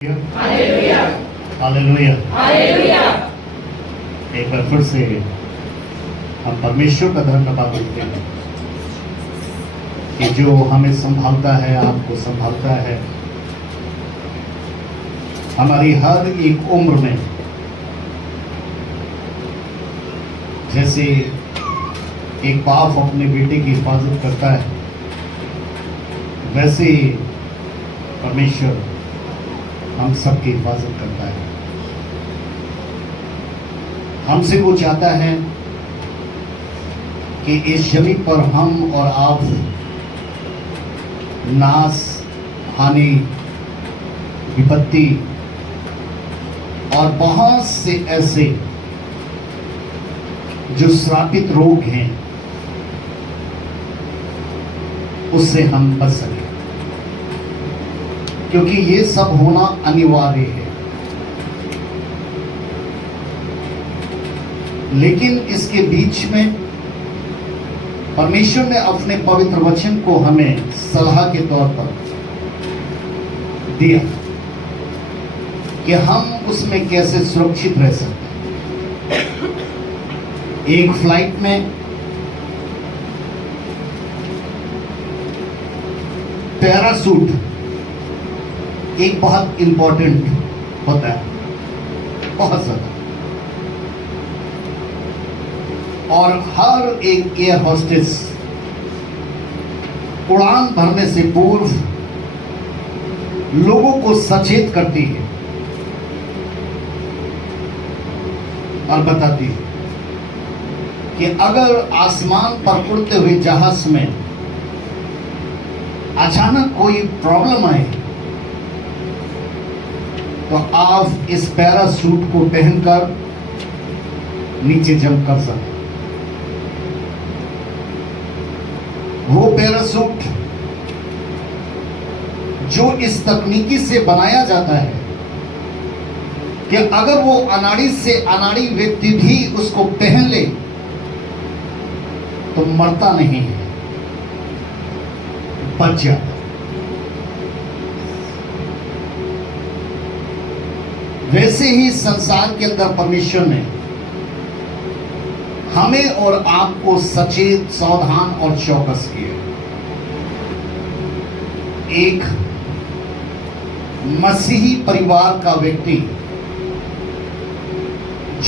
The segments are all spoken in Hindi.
Hallelujah, hallelujah. हालेलुया। एक बार फिर से हम परमेश्वर का धन्यवाद देते हैं कि जो हमें संभालता है, आपको संभालता है। हमारी हर एक उम्र में जैसे एक बाप अपने बेटे की हिफाजत करता है, वैसे ही परमेश्वर हम सबकी हिफाजत करता है। हमसे वो चाहता है कि इस जमीन पर हम और आप नाश, हानि, विपत्ति और बहुत से ऐसे जो श्रापित रोग हैं उससे हम बच सकें, क्योंकि ये सब होना अनिवार्य है। लेकिन इसके बीच में परमेश्वर ने अपने पवित्र वचन को हमें सलाह के तौर पर दिया कि हम उसमें कैसे सुरक्षित रह सकते हैं। एक फ्लाइट में पैराशूट एक बहुत इंपॉर्टेंट होता है, बहुत ज्यादा। और हर एक एयर होस्टेस उड़ान भरने से पूर्व लोगों को सचेत करती है और बताती है कि अगर आसमान पर उड़ते हुए जहाज में अचानक कोई प्रॉब्लम आए तो आप इस पैराशूट को पहनकर नीचे जंप कर सकते। वो पैराशूट जो इस तकनीकी से बनाया जाता है कि अगर वो अनाड़ी से अनाड़ी व्यक्ति भी उसको पहन ले तो मरता नहीं है, बच जाता। वैसे ही संसार के अंदर परमेश्वर ने हमें और आपको सचेत, सावधान और चौकस किया। एक मसीही परिवार का व्यक्ति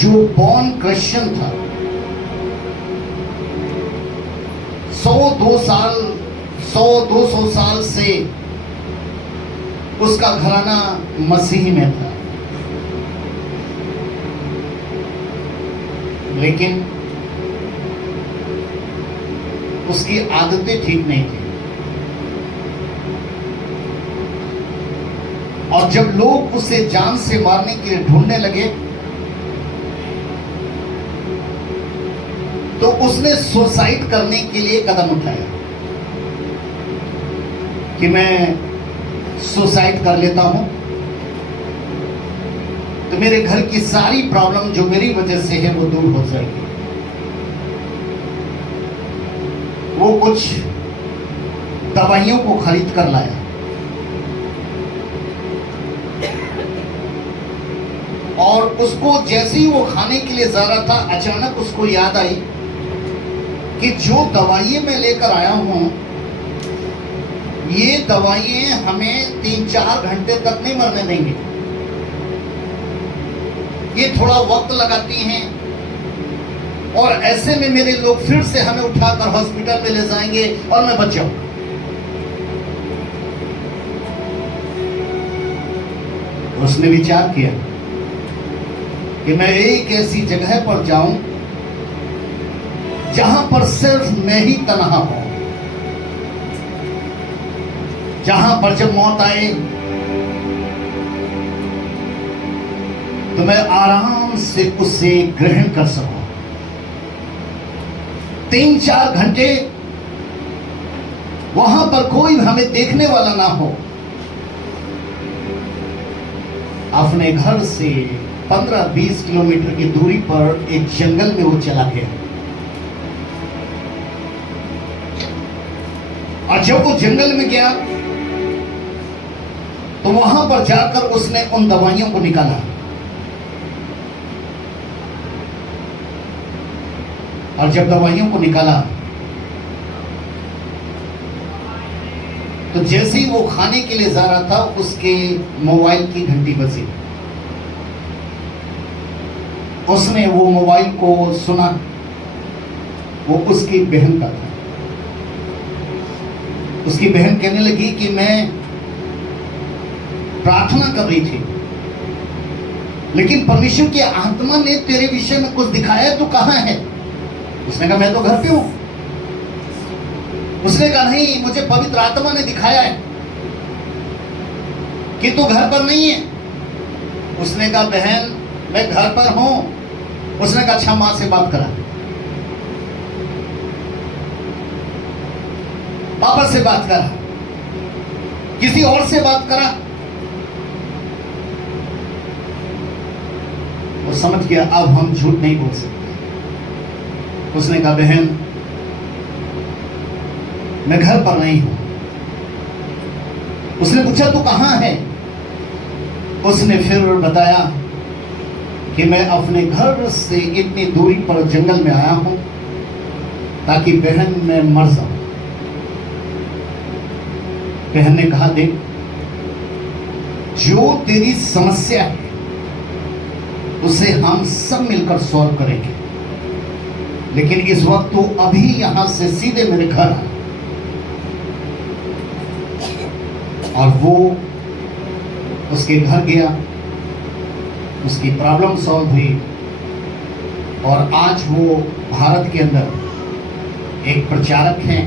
जो बॉर्न क्रिश्चियन था, 100-200 साल से उसका घराना मसीही में था, लेकिन उसकी आदतें ठीक नहीं थी। और जब लोग उसे जान से मारने के लिए ढूंढने लगे तो उसने सुसाइड करने के लिए कदम उठाया कि मैं सुसाइड कर लेता हूं तो मेरे घर की सारी प्रॉब्लम जो मेरी वजह से है वो दूर हो जाएगी। वो कुछ दवाइयों को खरीद कर लाया और उसको जैसे ही वो खाने के लिए जा रहा था, अचानक उसको याद आई कि जो दवाइयां मैं लेकर आया हूं, ये दवाइयां हमें 3-4 घंटे तक नहीं मरने देंगे, ये थोड़ा वक्त लगाती हैं और ऐसे में मेरे लोग फिर से हमें उठाकर हॉस्पिटल में ले जाएंगे और मैं बच जाऊंगा। उसने विचार किया कि मैं एक ऐसी जगह पर जाऊं जहां पर सिर्फ मैं ही तन्हा हूं, जहां पर जब मौत आए तो मैं आराम से उसे ग्रहण कर सकूं। 3-4 घंटे वहां पर कोई हमें देखने वाला ना हो। अपने घर से 15-20 किलोमीटर की दूरी पर एक जंगल में वो चला गया। और जब वो जंगल में गया तो वहां पर जाकर उसने उन दवाइयों को निकाला। और जब दवाइयों को निकाला तो जैसे ही वो खाने के लिए जा रहा था, उसके मोबाइल की घंटी बजी। उसने वो मोबाइल को सुना, वो उसकी बहन का था। उसकी बहन कहने लगी कि मैं प्रार्थना कर रही थी, लेकिन परमेश्वर की आत्मा ने तेरे विषय में कुछ दिखाया, तू कहां है? उसने कहा मैं तो घर पे हूं। उसने कहा नहीं, मुझे पवित्र आत्मा ने दिखाया है कि तू घर पर नहीं है। उसने कहा बहन मैं घर पर हूं। उसने कहा अच्छा मां से बात करा, पापा से बात करा, किसी और से बात करा। वो समझ गया अब हम झूठ नहीं बोल सकते। उसने कहा बहन मैं घर पर नहीं हूं। उसने पूछा तू कहां है? उसने फिर बताया कि मैं अपने घर से इतनी दूरी पर जंगल में आया हूं ताकि बहन मैं मर जाऊं। बहन ने कहा देख, जो तेरी समस्या है उसे हम सब मिलकर सॉल्व करेंगे, लेकिन इस वक्त तू अभी यहां से सीधे मेरे घर आ। और वो उसके घर गया, उसकी प्रॉब्लम सॉल्व हुई, और आज वो भारत के अंदर एक प्रचारक हैं,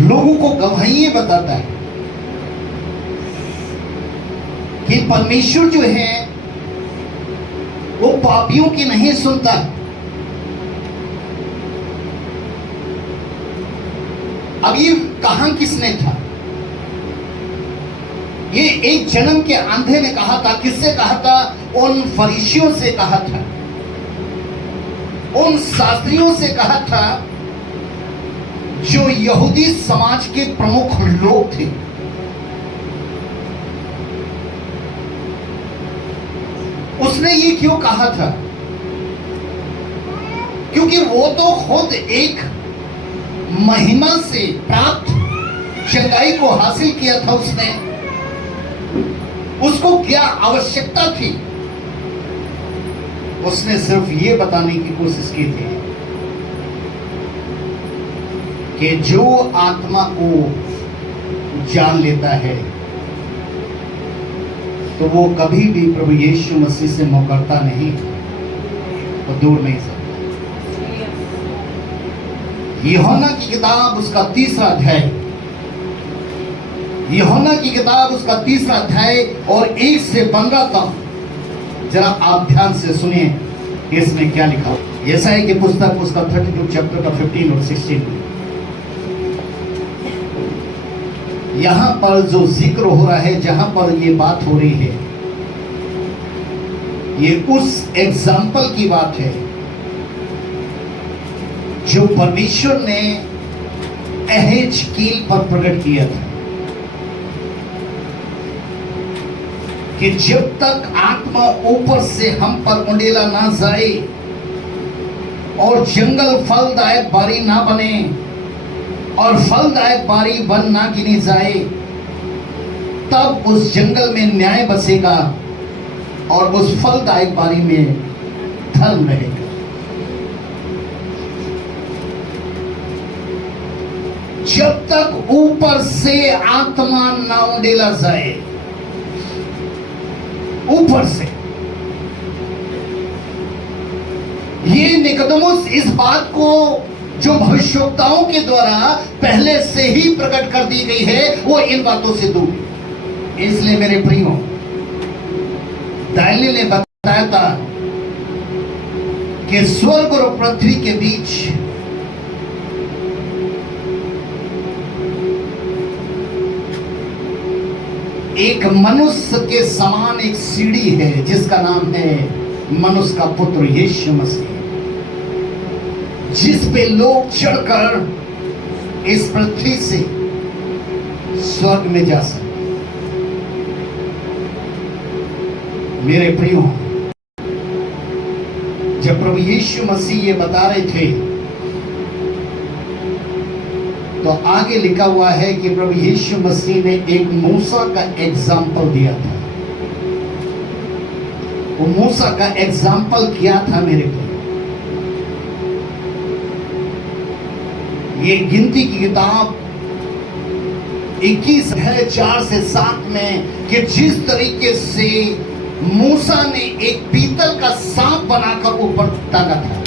लोगों को गवाहियां बताता है कि परमेश्वर जो है वो पापियों की नहीं सुनता। अब ये कहा किसने था? ये एक जन्म के अंधे ने कहा था। किससे कहा था? उन फरीसियों से कहा था, उन शास्त्रियों से कहा था जो यहूदी समाज के प्रमुख लोग थे। उसने ये क्यों कहा था? क्योंकि वो तो खुद एक महिमा से प्राप्त चंगाई को हासिल किया था। उसको क्या आवश्यकता थी? उसने सिर्फ ये बताने की कोशिश की थी कि जो आत्मा को जान लेता है तो वो कभी भी प्रभु यीशु मसीह से मुकरता नहीं और दूर नहीं सकता। यूहन्ना की किताब उसका 3रा अध्याय, यूहन्ना की किताब उसका 3रा अध्याय और 1 से 15 तक जरा आप ध्यान से सुनिए इसमें क्या लिखा। यशायाह की पुस्तक उसका 32 चैप्टर का 15 और 16। यहां पर जो जिक्र हो रहा है, जहां पर ये बात हो रही है, ये उस एग्जाम्पल की बात है जो परमेश्वर ने एहेजकील पर प्रकट किया था कि जब तक आत्मा ऊपर से हम पर उंडेला ना जाए और जंगल फलदायक बारी ना बने और फलदायक बारी बन ना गिनी जाए, तब उस जंगल में न्याय बसेगा और उस फलदायक बारी में धर्म रहेगा। जब तक ऊपर से आत्मा ना उंडेला जाए, ऊपर से। ये निकोदेमुस इस बात को जो भविष्यवक्ताओं के द्वारा पहले से ही प्रकट कर दी गई है, वो इन बातों से दूर। इसलिए मेरे प्रियो, दानियेल ने बताया था कि स्वर्ग और पृथ्वी के बीच एक मनुष्य के समान एक सीढ़ी है जिसका नाम है मनुष्य का पुत्र यीशु मसीह, जिस पे लोग चढ़कर इस पृथ्वी से स्वर्ग में जा सकते। मेरे प्रियो, जब प्रभु यीशु मसीह ये बता रहे थे तो आगे लिखा हुआ है कि प्रभु यीशु मसीह ने एक मूसा का एग्जाम्पल दिया था। वो मूसा का एग्जाम्पल क्या था मेरे को? ये गिनती की किताब 21 है 4 से 7 में कि जिस तरीके से मूसा ने एक पीतल का सांप बनाकर ऊपर टांगा था।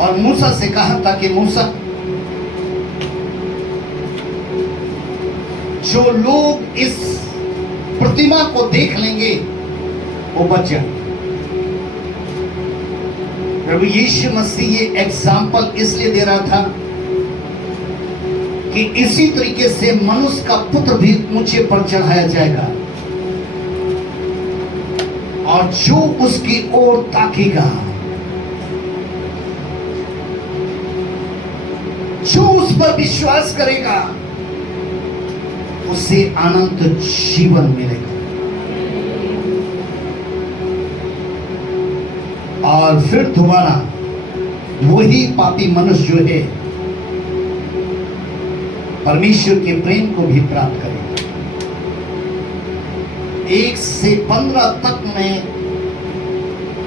और मूसा से कहा था कि मूसा, जो लोग इस प्रतिमा को देख लेंगे वो बच जाएंगे। प्रभु यीशु मसीह ये एग्जाम्पल इसलिए दे रहा था कि इसी तरीके से मनुष्य का पुत्र भी ऊंचे पर चढ़ाया जाएगा, और जो उसकी ओर ताकेगा, जो उस पर विश्वास करेगा, उसे अनंत जीवन मिलेगा। और फिर दोबारा वही पापी मनुष्य जो है परमेश्वर के प्रेम को भी प्राप्त करेगा। 1 से 15 तक में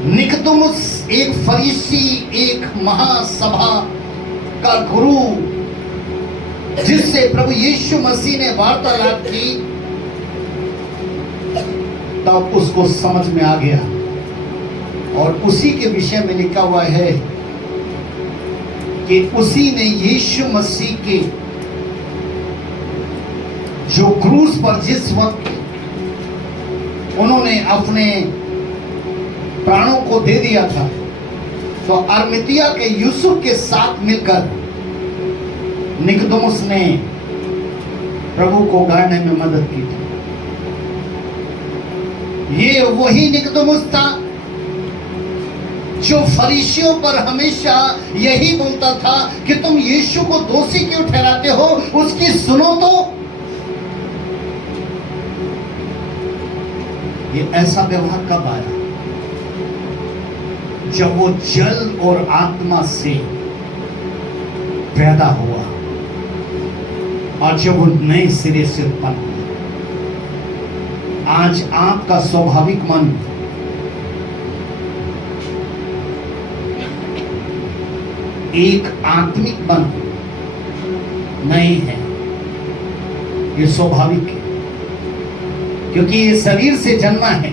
निकोदेमुस एक फरीसी, एक महासभा का गुरु, जिससे प्रभु यीशु मसीह ने वार्तालाप की, तब उसको समझ में आ गया। और उसी के विषय में लिखा हुआ है कि उसी ने यीशु मसीह के जो क्रूस पर जिस वक्त उन्होंने अपने प्राणों को दे दिया था, तो अरमतिया के यूसुफ के साथ मिलकर निकोदेमुस ने प्रभु को गाड़ने में मदद की थी। ये वही निकोदेमुस था जो फरीसियों पर हमेशा यही बोलता था कि तुम यीशु को दोषी क्यों ठहराते हो, उसकी सुनो तो। ये ऐसा व्यवहार कब आया? जब वो जल और आत्मा से पैदा हुआ और जब वो नए सिरे से उत्पन्न हुआ। आज आपका स्वाभाविक मन एक आत्मिक मन नहीं है, ये स्वाभाविक है, क्योंकि ये शरीर से जन्मा है।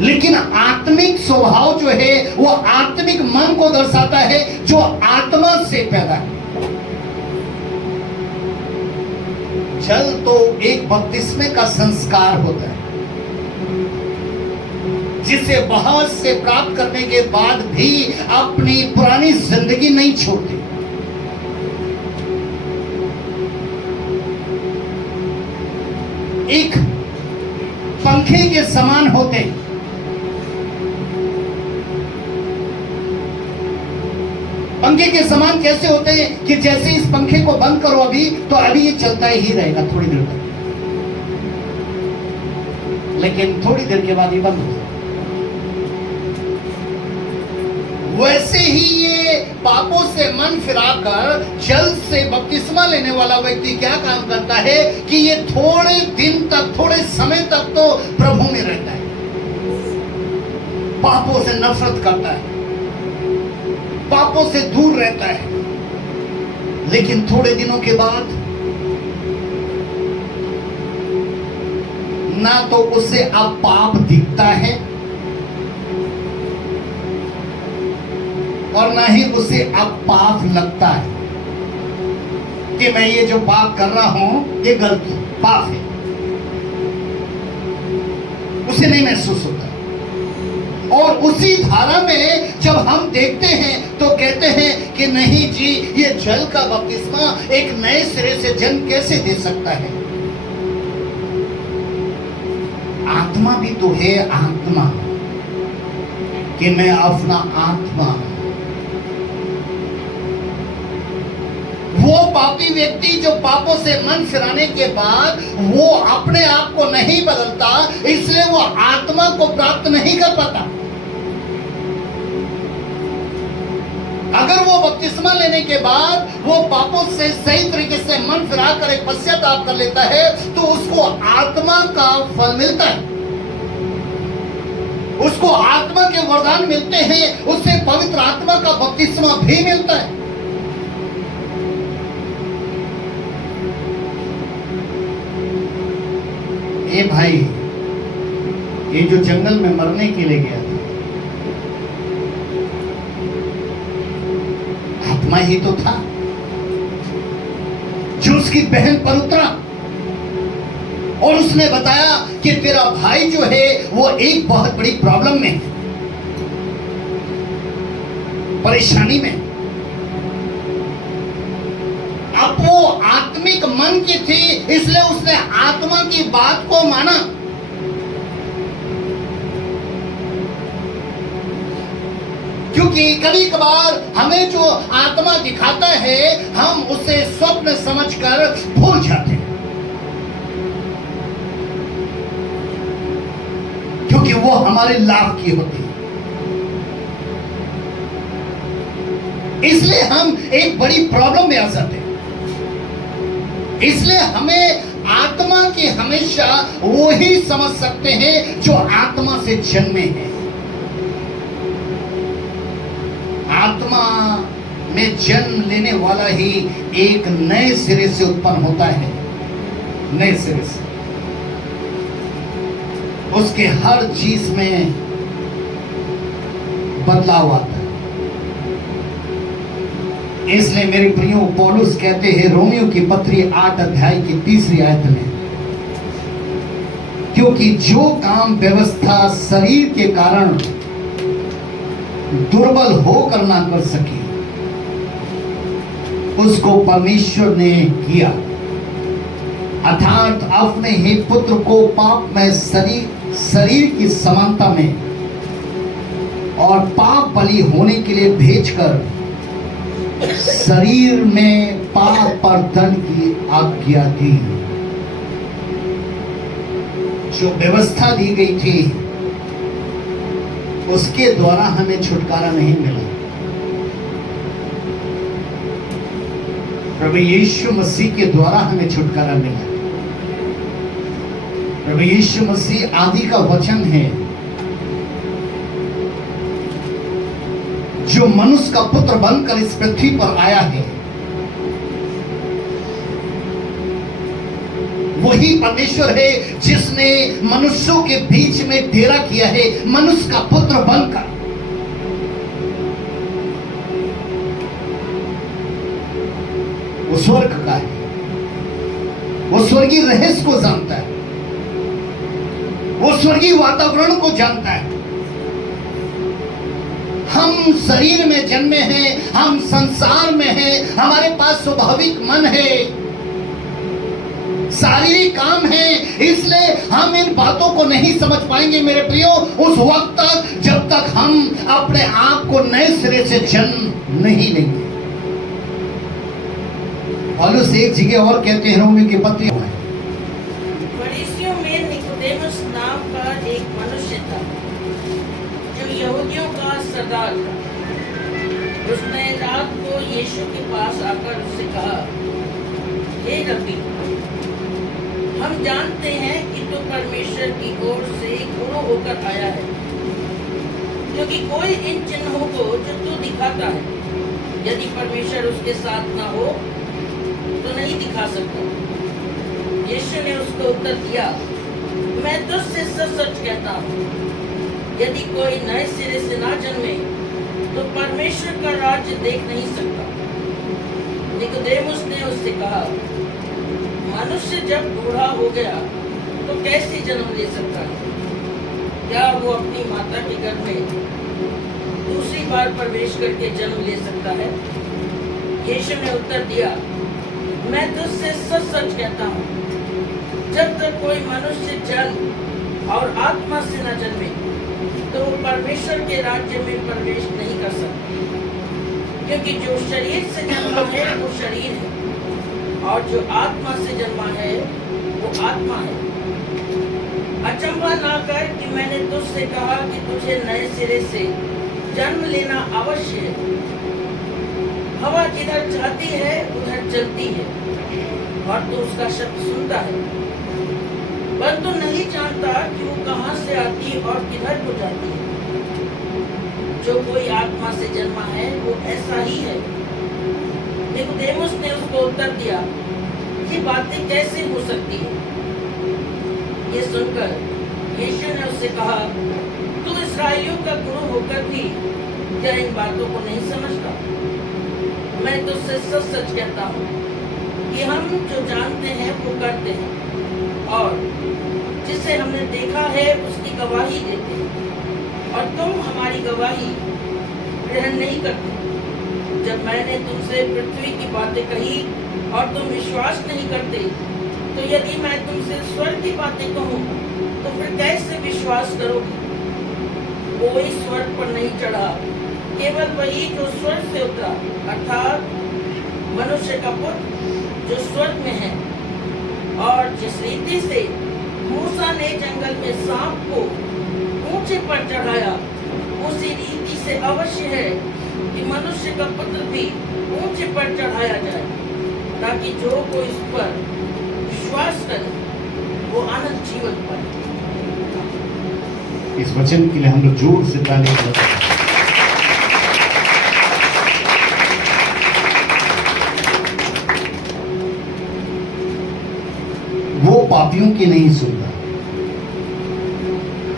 लेकिन आत्मिक स्वभाव जो है वो आत्मिक मन को दर्शाता है, जो आत्मा से पैदा है। जल तो एक बपतिस्मे का संस्कार होता है, जिसे बहुत से प्राप्त करने के बाद भी अपनी पुरानी जिंदगी नहीं छोड़ते। एक पंखे के समान होते। पंखे के समान कैसे होते हैं कि जैसे इस पंखे को बंद करो अभी, तो अभी ये चलता ही रहेगा थोड़ी देर तक, लेकिन थोड़ी देर के बाद ये बंद हो जाएगा। वैसे ही ये पापों से मन फिराकर जल से बपतिस्मा लेने वाला व्यक्ति क्या काम करता है कि ये थोड़े दिन तक, थोड़े समय तक तो प्रभु में रहता है, पापों से नफरत करता है, पापों से दूर रहता है, लेकिन थोड़े दिनों के बाद ना तो उसे अब पाप दिखता है और ना ही उसे अब पाप लगता है कि मैं ये जो पाप कर रहा हूं ये गलत पाप है, उसे नहीं महसूस होता। और उसी धारा में जब हम देखते हैं तो कहते हैं कि नहीं जी, ये जल का बपतिस्मा एक नए सिरे से जन्म कैसे दे सकता है? आत्मा भी तो है आत्मा, कि मैं अपना आत्मा वो पापी व्यक्ति जो पापों से मन फिराने के बाद वो अपने आप को नहीं बदलता, इसलिए वो आत्मा को प्राप्त नहीं कर पाता। अगर वो बपतिस्मा लेने के बाद वो पापों से सही तरीके से मन फिरा कर एक पश्चाताप कर लेता है, तो उसको आत्मा का फल मिलता है, उसको आत्मा के वरदान मिलते हैं, उससे पवित्र आत्मा का बपतिस्मा भी मिलता है। ए भाई, ये जो जंगल में मरने के लिए गया था, आत्मा ही तो था जो उसकी बहन पर उतरा और उसने बताया कि तेरा भाई जो है वो एक बहुत बड़ी प्रॉब्लम में, परेशानी में। अब वो आत्मिक मन की थी, इसलिए उसने आत्मा की बात को माना। क्योंकि कभी कभार हमें जो आत्मा दिखाता है, हम उसे स्वप्न समझकर भूल जाते हैं, क्योंकि वो हमारे लाभ की होती है। इसलिए हम एक बड़ी प्रॉब्लम में आ जाते हैं। इसलिए हमें आत्मा की हमेशा वो ही समझ सकते हैं जो आत्मा से जन्मे हैं। आत्मा में जन्म लेने वाला ही एक नए सिरे से उत्पन्न होता है, नए सिरे से। उसके हर चीज में बदलाव आता है। इसलिए मेरे प्रियो, पौलुस कहते हैं रोमियो की पत्री 8 अध्याय की 3री आयत में, क्योंकि जो काम व्यवस्था शरीर के कारण दुर्बल होकर ना कर सकी, उसको परमेश्वर ने किया, अर्थात अपने ही पुत्र को पाप में शरीर की समानता में और पाप बलि होने के लिए भेजकर शरीर में पाप पर दंड की आज्ञा दी। जो व्यवस्था दी गई थी उसके द्वारा हमें छुटकारा नहीं मिला। प्रभु यीशु मसीह के द्वारा हमें छुटकारा मिला। प्रभु यीशु मसीह आदि का वचन है, जो मनुष्य का पुत्र बनकर इस पृथ्वी पर आया है। वही परमेश्वर है जिसने मनुष्यों के बीच में डेरा किया है, मनुष्य का पुत्र बनकर। वो स्वर्ग का है, वो स्वर्गीय रहस्य को जानता है, वो स्वर्गीय वातावरण को जानता है। हम शरीर में जन्मे हैं, हम संसार में हैं, हमारे पास स्वाभाविक मन है, शारीरिक काम है, इसलिए हम इन बातों को नहीं समझ पाएंगे मेरे प्रियो उस वक्त तक जब तक हम अपने आप को नए सिरे से जन्म नहीं लेंगे। पौलुस एक जगह और कहते हैं रोमियो की पत्री, फरीसियों में निकोदेमुस नाम का एक मनुष्य था जो यहूदियों का सरदार था। उसने रात को यीशु के पास आकर उससे कहा, हे रब्बी, हम जानते हैं कि तू परमेश्वर की ओर से गुरु होकर आया है, क्योंकि कोई इन चिन्हों को जो तू दिखाता है, यदि परमेश्वर उसके साथ ना हो तो नहीं दिखा सकता। यीशु ने उसको उत्तर दिया, मैं तुझसे सच सच कहता हूँ, यदि कोई नए सिरे से ना जन्मे तो परमेश्वर का राज्य देख नहीं सकता। निकोदेमुस ने उससे कहा, मनुष्य जब बूढ़ा हो गया तो कैसे जन्म ले सकता है? क्या वो अपनी माता के गर्भ में दूसरी बार प्रवेश करके जन्म ले सकता है? यीशु ने उत्तर दिया, मैं तुझसे सच सच कहता हूँ, जब तक कोई मनुष्य जन्म और आत्मा से न जन्मे तो वो परमेश्वर के राज्य में प्रवेश नहीं कर सकता। क्योंकि जो शरीर से जन्मा है वो शरीर है, और जो आत्मा से जन्मा है वो आत्मा है। अचंभा ना कर कि मैंने तुझसे कहा कि तुझे नए सिरे से जन्म लेना अवश्य है। हवा जिधर जाती है उधर चलती है और तू उसका शब्द सुनता है, पर तू नहीं जानता कि वो कहाँ से आती और किधर को जाती है। जो कोई आत्मा से जन्मा है वो ऐसा ही है। निकोदेमुस ने उसको उत्तर दिया, ये बातें कैसे हो सकती है? ये सुनकर यीशु ने उससे कहा, तू इस्राएलियों का गुरु होकर भी क्या इन बातों को नहीं समझता? मैं तुझसे सच सच कहता हूँ कि हम जो जानते हैं वो करते हैं और जिसे हमने देखा है उसकी गवाही देते हैं, और तुम हमारी गवाही ग्रहण नहीं करते। जब मैंने तुमसे पृथ्वी की बातें कही और तुम विश्वास नहीं करते, तो यदि मैं तुमसे स्वर्ग की बातें कहूँ तो फिर कैसे विश्वास करोगे? कोई स्वर्ग पर नहीं चढ़ा, केवल वही जो स्वर्ग से उतरा, अर्थात मनुष्य का पुत्र जो स्वर्ग में है। और जिस रीति से मूसा ने जंगल में सांप को ऊंचे पर चढ़ाया, उसी रीति से अवश्य है कि मनुष्य का पुत्र भी ऊंचे पर चढ़ाया जाए, ताकि जो कोई इस पर विश्वास करे वो अनंत जीवन पाए। इस वचन के लिए हम लोग जोर से ताली बजाते हैं। वो पापियों की नहीं सुनता,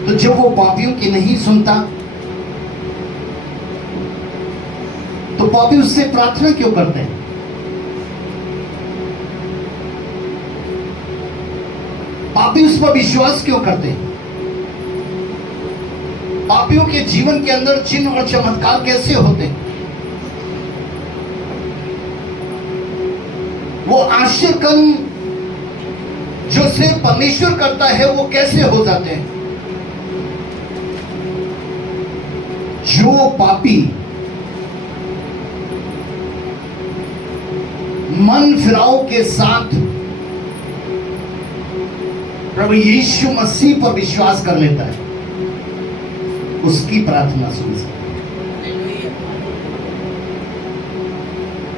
तो जब वो पापियों की नहीं सुनता तो पापी उससे प्रार्थना क्यों करते हैं? पापी उस पर विश्वास क्यों करते हैं? पापियों के जीवन के अंदर चिन्ह और चमत्कार कैसे होते हैं? वो आश्चर्य कर्म जो सिर्फ परमेश्वर करता है वो कैसे हो जाते हैं? जो पापी मन फिराव के साथ प्रभु यीशु मसीह पर विश्वास कर लेता है, उसकी प्रार्थना सुन सकते हैं।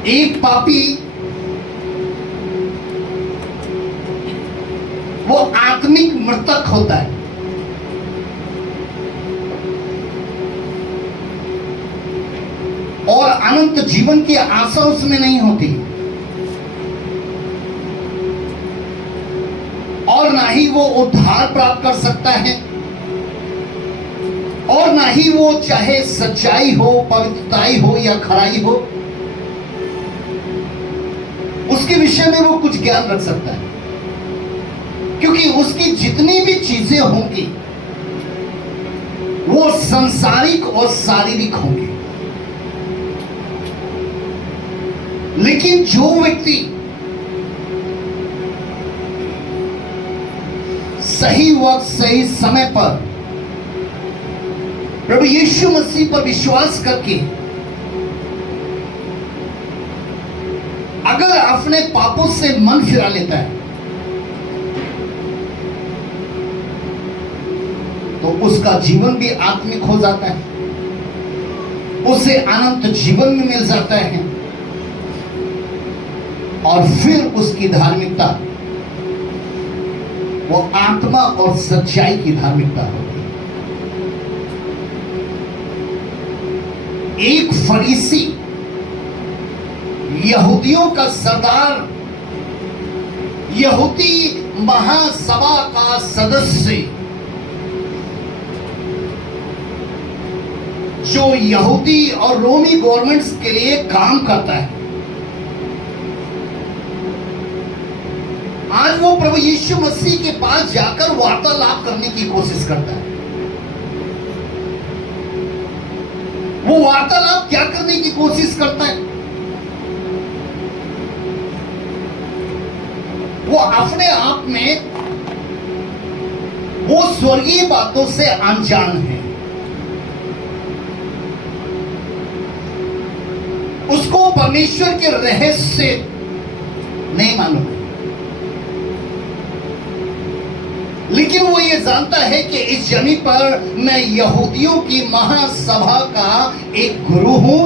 एक पापी वो आत्मिक मृतक होता है, और अनंत जीवन की आशा उसमें नहीं होती, और ना ही वो उद्धार प्राप्त कर सकता है, और ना ही वो चाहे सच्चाई हो, पवित्रताई हो या खराई हो, उसके विषय में वो कुछ ज्ञान रख सकता है, क्योंकि उसकी जितनी भी चीजें होंगी वो सांसारिक और शारीरिक होंगी। लेकिन जो व्यक्ति सही वक्त सही समय पर प्रभु यीशु मसीह पर विश्वास करके अगर अपने पापों से मन फिरा लेता है तो उसका जीवन भी आत्मिक हो जाता है, उसे अनंत जीवन में मिल जाता है, और फिर उसकी धार्मिकता वो आत्मा और सच्चाई की धार्मिकता होती है। एक फरीसी यहूदियों का सरदार, यहूदी महासभा का सदस्य, जो यहूदी और रोमी गवर्नमेंट्स के लिए काम करता है, आज वो प्रभु यीशु मसीह के पास जाकर वार्तालाप करने की कोशिश करता है। वो वार्तालाप क्या करने की कोशिश करता है? वो अपने आप में वो स्वर्गीय बातों से अनजान है। उसको परमेश्वर के रहस्य नहीं मालूम है, लेकिन वो ये जानता है कि इस जमीन पर मैं यहूदियों की महासभा का एक गुरु हूं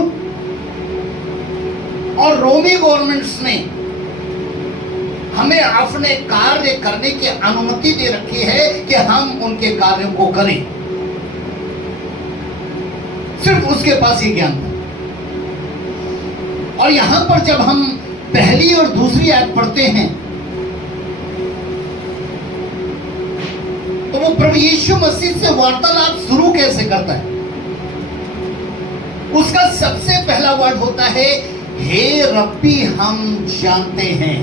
और रोमी गवर्नमेंट्स ने हमें अपने कार्य करने की अनुमति दे रखी है कि हम उनके कार्यों को करें। सिर्फ उसके पास ये ज्ञान था। और यहां पर जब हम पहली और दूसरी आयत पढ़ते हैं तो वो प्रभु यीशु मसीह से वार्तालाप शुरू कैसे करता है। उसका सबसे पहला वर्ड होता है, हे रब्बी हम जानते हैं।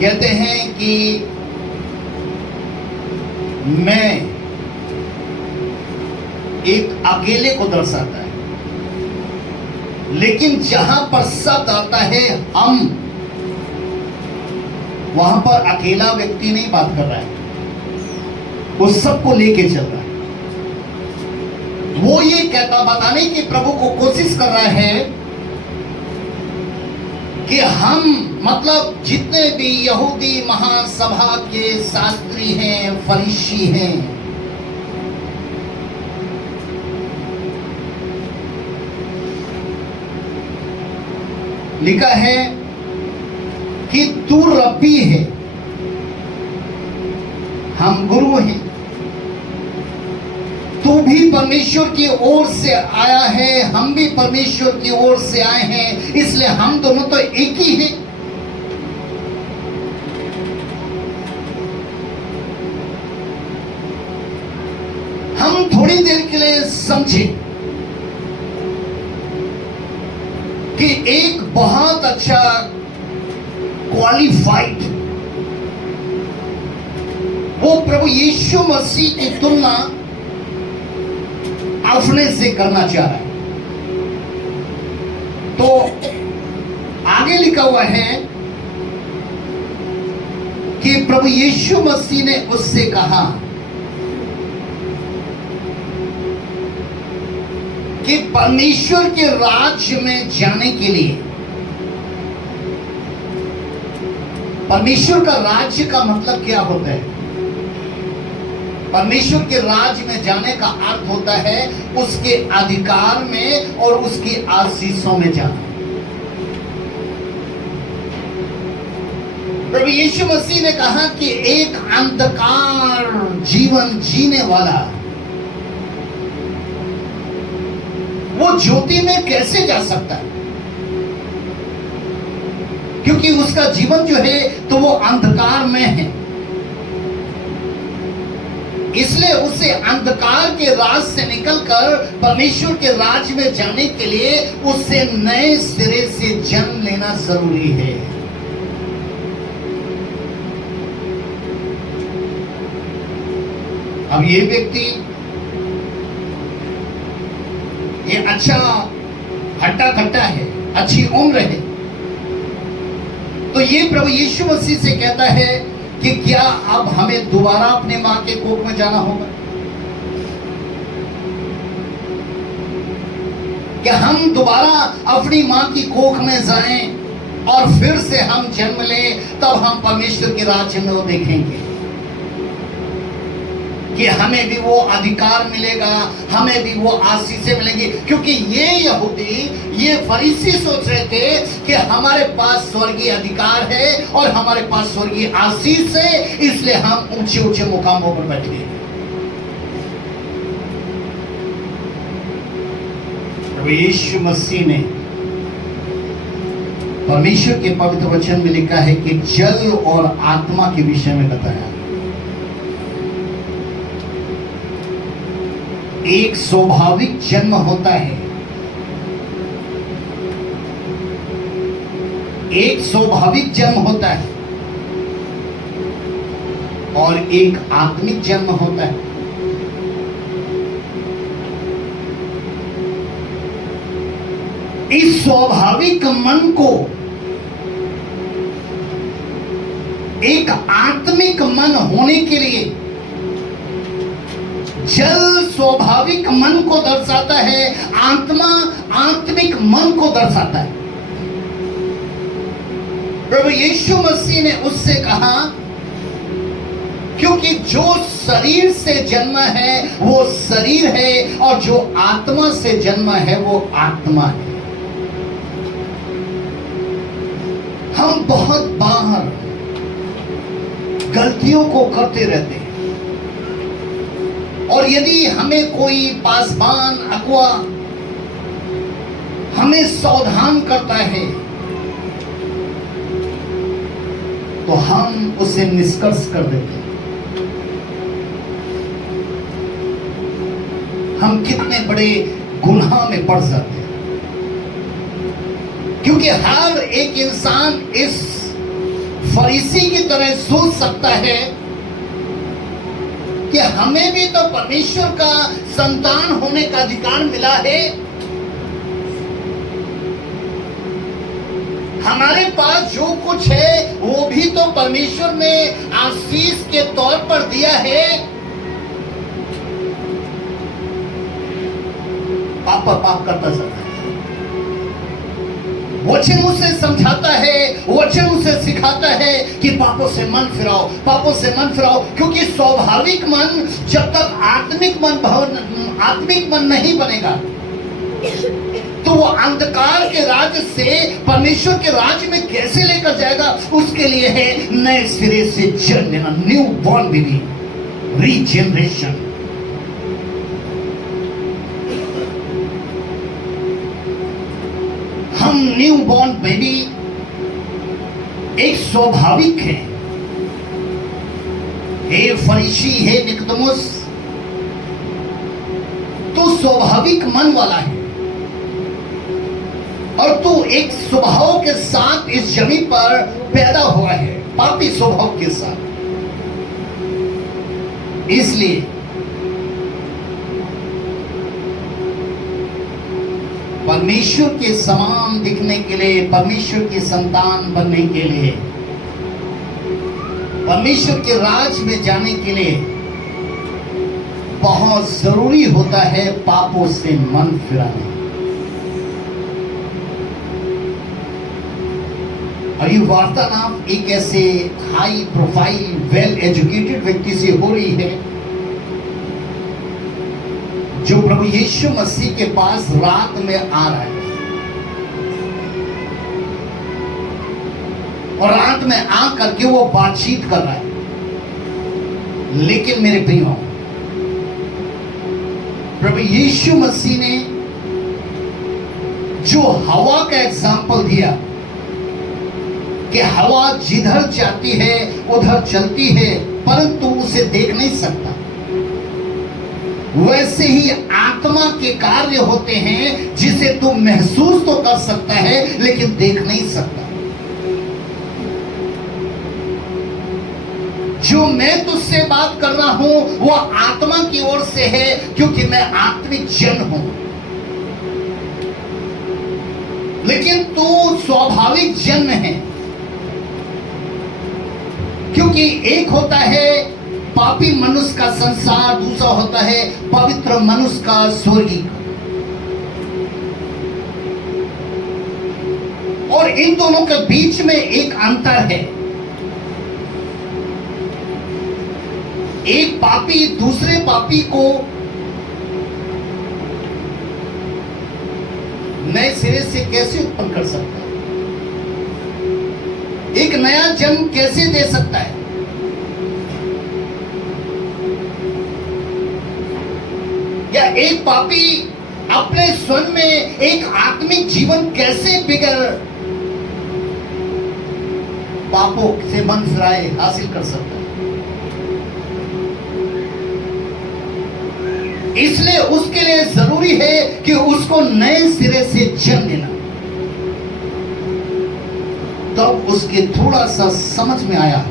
कहते हैं कि मैं एक अकेले को दर्शाता है, लेकिन जहां पर शब्द आता है हम, वहां पर अकेला व्यक्ति नहीं बात कर रहा है, वो सबको लेके चल रहा है। वो ये कहता बताने की प्रभु को कोशिश कर रहा है कि हम, मतलब जितने भी यहूदी महासभा के शास्त्री हैं, फरीसी हैं, लिखा है कि तू रब्बी है, हम गुरु हैं, तू भी परमेश्वर की ओर से आया है, हम भी परमेश्वर की ओर से आए हैं, इसलिए हम दोनों तो एक ही हैं। हम थोड़ी देर के लिए समझे कि एक बहुत अच्छा क्वालिफाइड वो प्रभु यीशु मसीह की तुलना अपने से करना चाह रहा है। तो आगे लिखा हुआ है कि प्रभु यीशु मसीह ने उससे कहा कि परमेश्वर के राज्य में जाने के लिए, परमेश्वर का राज्य का मतलब क्या होता है? परमेश्वर के राज्य में जाने का अर्थ होता है उसके अधिकार में और उसकी आशीषों में जाना। प्रभु यीशु मसीह ने कहा कि एक अंधकार जीवन जीने वाला वो ज्योति में कैसे जा सकता है, क्योंकि उसका जीवन जो है तो वो अंधकार में है। इसलिए उसे अंधकार के राज से निकलकर परमेश्वर के राज्य में जाने के लिए उसे नए सिरे से जन्म लेना जरूरी है। अब ये व्यक्ति, ये अच्छा हट्टा कट्टा है, अच्छी उम्र है, तो ये प्रभु यीशु मसीह से कहता है कि क्या अब हमें दोबारा अपने मां के कोख में जाना होगा? क्या हम दोबारा अपनी मां की कोख में जाएं और फिर से हम जन्म लें, तब हम परमेश्वर के राज्य में वो देखेंगे कि हमें भी वो अधिकार मिलेगा, हमें भी वो आशीषें मिलेंगी। क्योंकि ये यहूदी, ये फरीसी सोच रहे थे कि हमारे पास स्वर्गीय अधिकार है और हमारे पास स्वर्गीय आशीष है, इसलिए हम ऊंचे ऊंचे मुकामों पर बैठे हैं। यीशु मसीह ने परमेश्वर के पवित्र वचन में लिखा है कि जल और आत्मा के विषय में बताया। एक स्वाभाविक जन्म होता है, एक स्वाभाविक जन्म होता है और एक आत्मिक जन्म होता है। इस स्वाभाविक मन को एक आत्मिक मन होने के लिए जल स्वाभाविक मन को दर्शाता है, आत्मा आत्मिक मन को दर्शाता है। प्रभु यीशु मसीह ने उससे कहा, क्योंकि जो शरीर से जन्मा है वो शरीर है, और जो आत्मा से जन्मा है वो आत्मा है। हम बहुत बार गलतियों को करते रहते हैं, और यदि हमें कोई पासबान अगुआ हमें सावधान करता है तो हम उसे निष्कर्ष कर देते हैं। हम कितने बड़े गुनाह में पड़ जाते हैं, क्योंकि हर एक इंसान इस फरीसी की तरह सोच सकता है कि हमें भी तो परमेश्वर का संतान होने का अधिकार मिला है, हमारे पास जो कुछ है वो भी तो परमेश्वर ने आशीष के तौर पर दिया है। पाप पर पाप करता चलता है। वचन उसे समझाता है, वचन उसे सिखाता है कि पापों से मन फिराओ, पापों से मन फिराओ, क्योंकि स्वाभाविक मन जब तक आत्मिक मन नहीं बनेगा तो वो अंधकार के राज्य से परमेश्वर के राज्य में कैसे लेकर जाएगा। उसके लिए है नए सिरे से जन्म लेना, न्यू बॉर्न बेबी, रीजनरेशन। हम न्यू बॉर्न बेबी एक स्वाभाविक है। हे फरीसी, हे निकोदेमुस, तू स्वाभाविक मन वाला है, और तू एक स्वभाव के साथ इस जमीन पर पैदा हुआ है, पापी स्वभाव के साथ। इसलिए परमेश्वर के समान दिखने के लिए, परमेश्वर की संतान बनने के लिए, परमेश्वर के राज में जाने के लिए बहुत जरूरी होता है पापों से मन फिराना। और ये वार्तालाप एक ऐसे हाई प्रोफाइल वेल एजुकेटेड व्यक्ति से हो रही है जो प्रभु यीशु मसीह के पास रात में आ रहा है, और रात में आ करके वो बातचीत कर रहा है। लेकिन मेरे प्रियो, प्रभु यीशु मसीह ने जो हवा का एग्जाम्पल दिया कि हवा जिधर जाती है उधर चलती है, परंतु उसे देख नहीं सकता, वैसे ही आत्मा के कार्य होते हैं जिसे तू महसूस तो कर सकता है लेकिन देख नहीं सकता। जो मैं तुझसे बात कर रहा हूं वो आत्मा की ओर से है, क्योंकि मैं आत्मिक जन हूं। लेकिन तू स्वाभाविक जन्म है, क्योंकि एक होता है पापी मनुष्य का संसार, दूसरा होता है पवित्र मनुष्य का स्वर्गीय। और इन दोनों के बीच में एक अंतर है। एक पापी दूसरे पापी को नए सिरे से कैसे उत्पन्न कर सकता है, एक नया जन्म कैसे दे सकता है। या एक पापी अपने स्वयं में एक आत्मिक जीवन कैसे बिगड़ पापों से मन फिराए हासिल कर सकता है। इसलिए उसके लिए जरूरी है कि उसको नए सिरे से जन्म लेना। तब उसके थोड़ा सा समझ में आया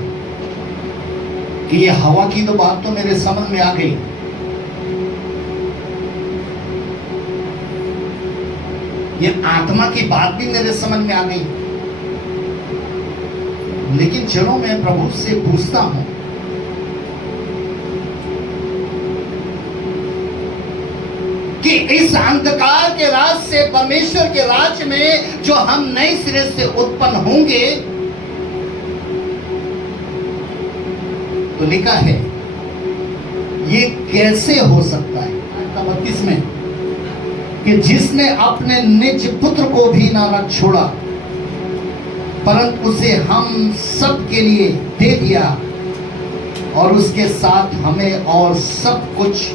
कि ये हवा की तो बात तो मेरे समझ में आ गई, ये आत्मा की बात भी मेरे समझ में आ गई, लेकिन चलो मैं प्रभु से पूछता हूं कि इस अंधकार के राज से परमेश्वर के राज्य में जो हम नए सिरे से उत्पन्न होंगे, तो लिखा है ये कैसे हो सकता है 32 में, कि जिसने अपने निज पुत्र को भी ना रख छोड़ा परंतु उसे हम सब के लिए दे दिया और उसके साथ हमें और सब कुछ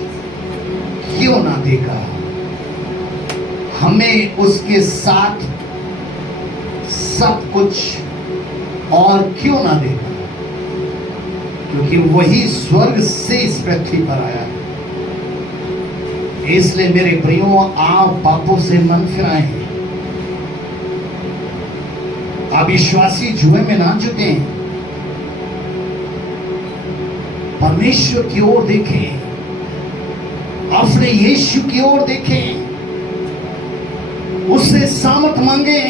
क्यों ना देगा। हमें उसके साथ सब कुछ और क्यों ना देगा, क्योंकि वही स्वर्ग से इस पृथ्वी पर आया है। इसलिए मेरे प्रियो, आप पापों से मन फिराएं, अविश्वासी जुए में ना जुटे, परमेश्वर की ओर देखें, अपने यीशु की ओर देखें, उससे सामर्थ मांगे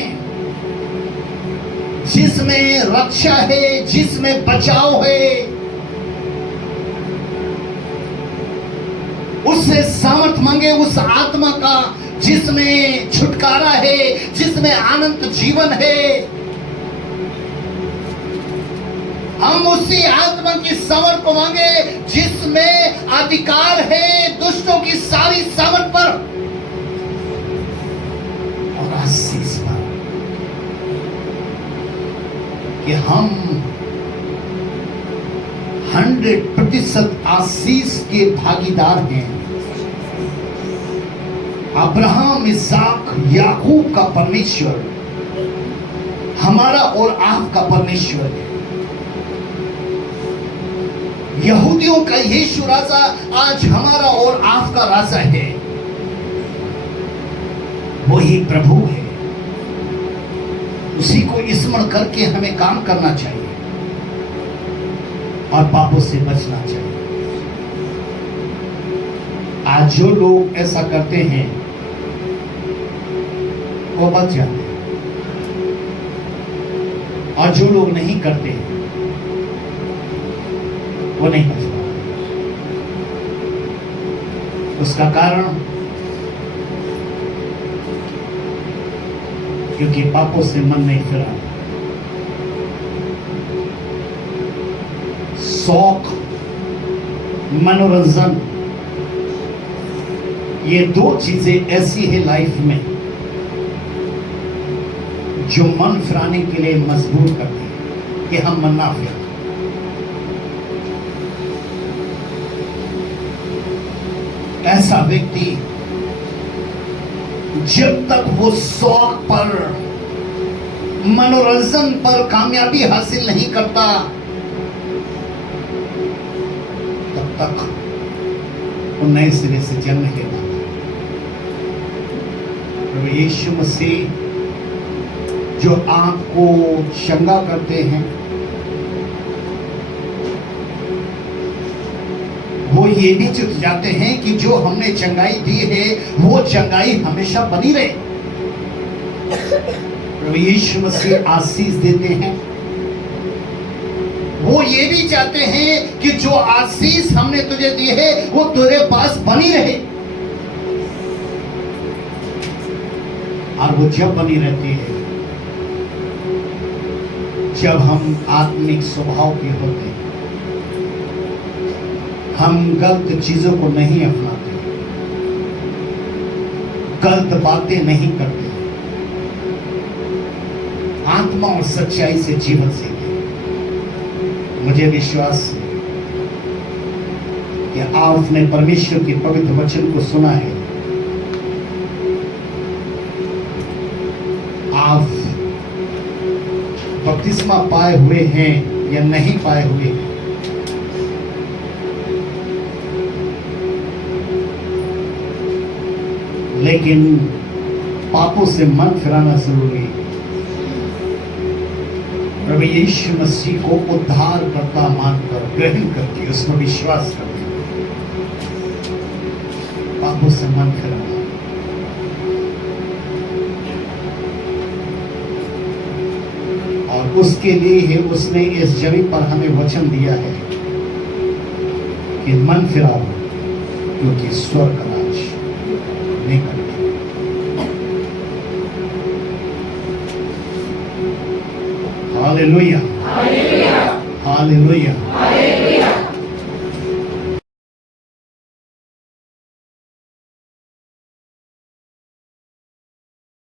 जिसमें रक्षा है, जिसमें बचाव है, उससे सामर्थ मांगे उस आत्मा का जिसमें छुटकारा है, जिसमें अनंत जीवन है। हम उसी आत्मा की सामर्थ को मांगे जिसमें अधिकार है दुष्टों की सारी सामर्थ पर और आशीष पर, कि हम 100% आशीष के भागीदार हैं। अब्राहम, इसहाक, याकूब का परमेश्वर हमारा और आपका परमेश्वर है। यहूदियों का यीशु राजा आज हमारा और आपका राजा है। वही प्रभु है, उसी को स्मरण करके हमें काम करना चाहिए और पापों से बचना चाहिए। आज जो लोग ऐसा करते हैं वो बच जाते हैं, और जो लोग नहीं करते हैं वो नहीं बच पाते। उसका कारण क्योंकि पापों से मन नहीं फिरा। शौक, मनोरंजन, ये दो चीजें ऐसी है लाइफ में जो मन फिराने के लिए मजबूर करती है कि हम मन ना फिरें। ऐसा व्यक्ति जब तक वो शौक पर, मनोरंजन पर कामयाबी हासिल नहीं करता, तब तक वो नए सिरे से जन्म नहीं लेता। प्रभु यीशु मसीह जो आपको चंगा करते हैं, वो ये भी चुप जाते हैं कि जो हमने चंगाई दी है वो चंगाई हमेशा बनी रहे। प्रभु यीशु मसीह आशीष देते हैं, वो ये भी चाहते हैं कि जो आशीष हमने तुझे दी है वो तेरे पास बनी रहे। और वो जब बनी रहती है जब हम आत्मिक स्वभाव के होते हैं, हम गलत चीजों को नहीं अपनाते, गलत बातें नहीं करते, आत्मा और सच्चाई से जीवन जीते। मुझे विश्वास है कि आपने परमेश्वर के पवित्र वचन को सुना है। आप बपतिस्मा पाए हुए हैं या नहीं पाए हुए हैं, लेकिन पापों से मन फिराना जरूरी है। प्रभु यीशु मसीह को उद्धार करता मानकर, ग्रहण करके उस पर विश्वास करके पापों से मन फिराना। और उसके लिए ही उसने इस जमीन पर हमें वचन दिया है कि मन फिराओ, क्योंकि स्वर्ग का राज हालेलुया हालेलुया